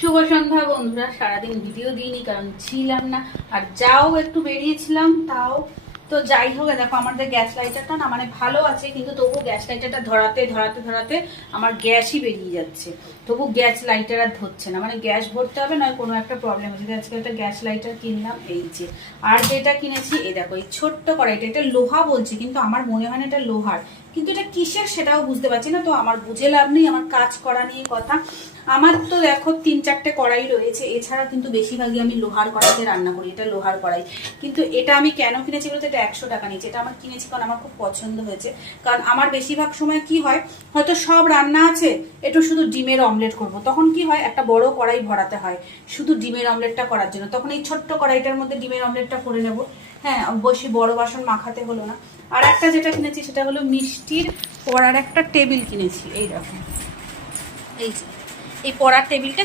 শুভ সন্ধ্যা বন্ধুরা। সারাদিন ভিডিও দিইনি কারণ ছিলাম না, আর যাও একটু বেরিয়েছিলাম তাও। তো যাই হোক, দেখো আমাদের গ্যাস লাইটারটা না মানে ভালো আছে, কিন্তু তবু গ্যাস লাইটারটা ধরাতে ধরাতে ধরাতে আমার গ্যাসই বেরিয়ে যাচ্ছে। তবু গ্যাস লাইটার আর ধরছে না, মানে গ্যাস ভরতে হবে নয় কোনো একটা প্রবলেম হচ্ছে। আজকে একটা গ্যাস লাইটার কিনলাম, এই যে। আর যেটা কিনেছি এই দেখো, এই ছোট্ট কড়াইটা, এটা লোহা বলছি কিন্তু আমার মনে হয় না এটা লোহার, কিন্তু এটা কিসের সেটাও বুঝতে পারছি না। তো আমার বুঝে লাভ নেই, আমার কাজ করা নিয়ে কথা। আমার তো দেখো 3-4টে কড়াই রয়েছে, এছাড়া কিন্তু বেশিরভাগই আমি লোহার কড়াইতে রান্না করি। এটা লোহার কড়াই, কিন্তু এটা আমি কেন কিনেছি বলতে, এটা 100 টাকা নিয়েছে। এটা আমার কিনেছি কারণ আমার খুব পছন্দ হয়েছে। কারণ আমার বেশিরভাগ সময় কি হয়, হয়তো সব রান্না আছে, একটু শুধু ডিমের অমলেট করব, তখন কি হয় একটা বড় কড়াই ভরাতে হয় শুধু ডিমের অমলেটটা করার জন্য। তখন এই ছোট্ট কড়াইটার মধ্যে ডিমের অমলেটটা করে নেব। হ্যাঁ, বেশি বড় বাসন মাখাতে হলো না। আর একটা যেটা কিনেছি সেটা হলো মিষ্টির পড়ার একটা টেবিল কিনেছি। এই দেখো, এই যে এই পড়ার টেবিলটা